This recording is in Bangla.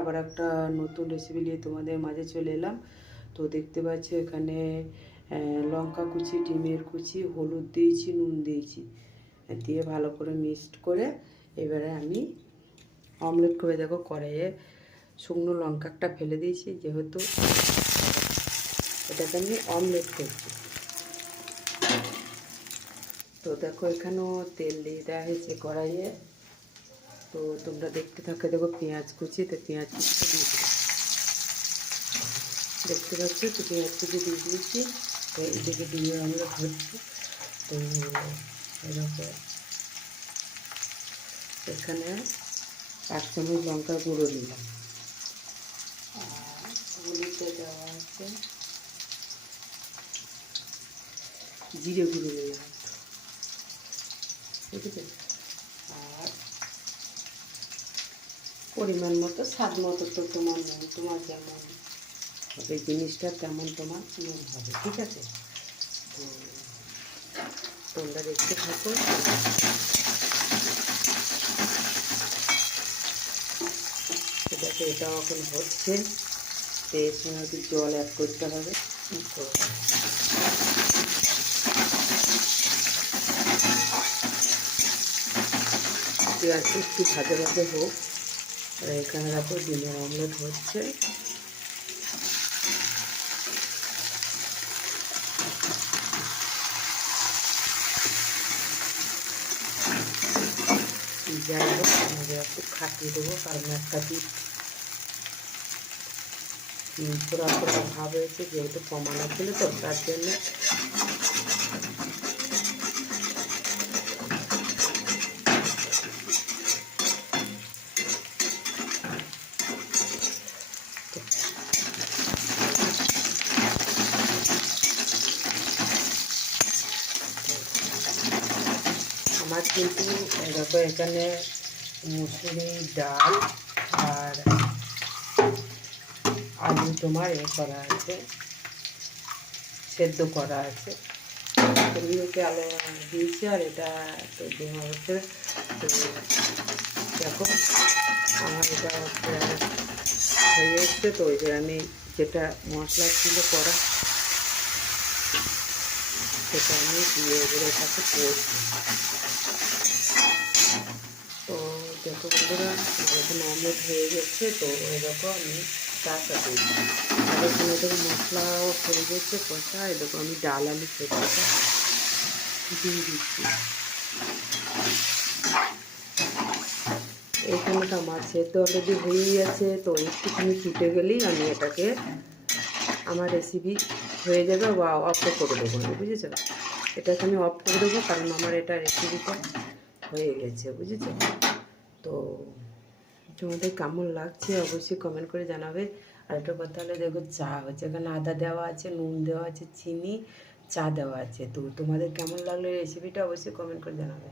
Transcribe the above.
আবার একটা নতুন রেসিপি নিয়ে তোমাদের মাঝে চলে এলাম। তো দেখতে পাচ্ছ এখানে লঙ্কা কুচি, ডিমের কুচি, হলুদ দিয়েছি, নুন দিয়েছি, দিয়ে ভালো করে মিক্সড করে এবারে আমি অমলেট করে দেখো কড়াইয়ে শুকনো লঙ্কা একটা ফেলে দিয়েছি, যেহেতু এটাকে আমি অমলেট করছি। তো দেখো এখানেও তেল দিয়ে দেওয়া হয়েছে কড়াইয়ে। তো তোমরা দেখতে থাকো। দেখো পেঁয়াজ কুচি, তো পেঁয়াজ কুচিটা দিয়ে দিই, দেখতে পাচ্ছ। তো পেঁয়াজ কুচি দিয়ে দিয়েছি। তো এদিকে ডিমের অমলেট হচ্ছে। তো এরকম এখানে 1 চামচ লঙ্কার গুঁড়ো নিলাম, আর হলুদে দেওয়া আছে, জিরে গুঁড়ো নিলাম, ঠিক আছে। আর পরিমাণ মতো, স্বাদ মতো, তো তোমার নুন, তোমার যেমন হবে জিনিসটা তেমন তোমার নুন হবে, ঠিক আছে। তো তোমরা দেখতে থাকো। দেখো এটাও এখন হচ্ছে, তো এর সঙ্গে একটু জল অ্যাড করতে হবে। তো পেঁয়াজ একটু ভাজা ভাজা হোক। আর এখানে দেখো ডিমের অমলেট হচ্ছে। যাই হোক আমাদের একটু খাটিয়ে দেবো, কারণ একটা দিক পোড়া পোড়া ভাব হয়েছে, যেহেতু কমানো ছিল, তো তার জন্য আমার কিন্তু দেখো এখানে মুসুরি ডাল আর আলু তোমার করা আছে, সেদ্ধ করা আছে। এগুলোকে আলু দিয়েছি, আর এটা তো দেওয়া হচ্ছে। তো দেখো আমার এটা হয়ে এসছে। তো ওই যে আমি যেটা মশলা ছিল করা, সেটা আমি দিয়ে এগুলোর কাছে করছি। তো দেখো বন্ধুরা, এখন অমলেট হয়ে গেছে। তো এরকম আমি তার সাথে আর এখানে দেখো মশলাও হয়ে গেছে কষা। এরকম আমি ডাল আলু সেদ্ধটা দিয়ে দিচ্ছি। এখানে মাছ সেদ্ধ অলরেডি হয়েই আছে। তো একটুখানি ফুটে গেলেই আমি এটাকে, আমার রেসিপি হয়ে যাবে বা অফ করে দেবো আমি, বুঝেছো। এটাকে আমি অফ করে দেবো, কারণ আমার এটা রেসিপিটা হয়ে গেছে, বুঝেছো। তো তোমাদের কেমন লাগছে অবশ্যই কমেন্ট করে জানাবে। আর একটা কথা হলে দেখো চা হচ্ছে, এখানে আদা দেওয়া আছে, নুন দেওয়া আছে, চিনি, চা দেওয়া আছে। তো তোমাদের কেমন লাগলো এই রেসিপিটা অবশ্যই কমেন্ট করে জানাবে।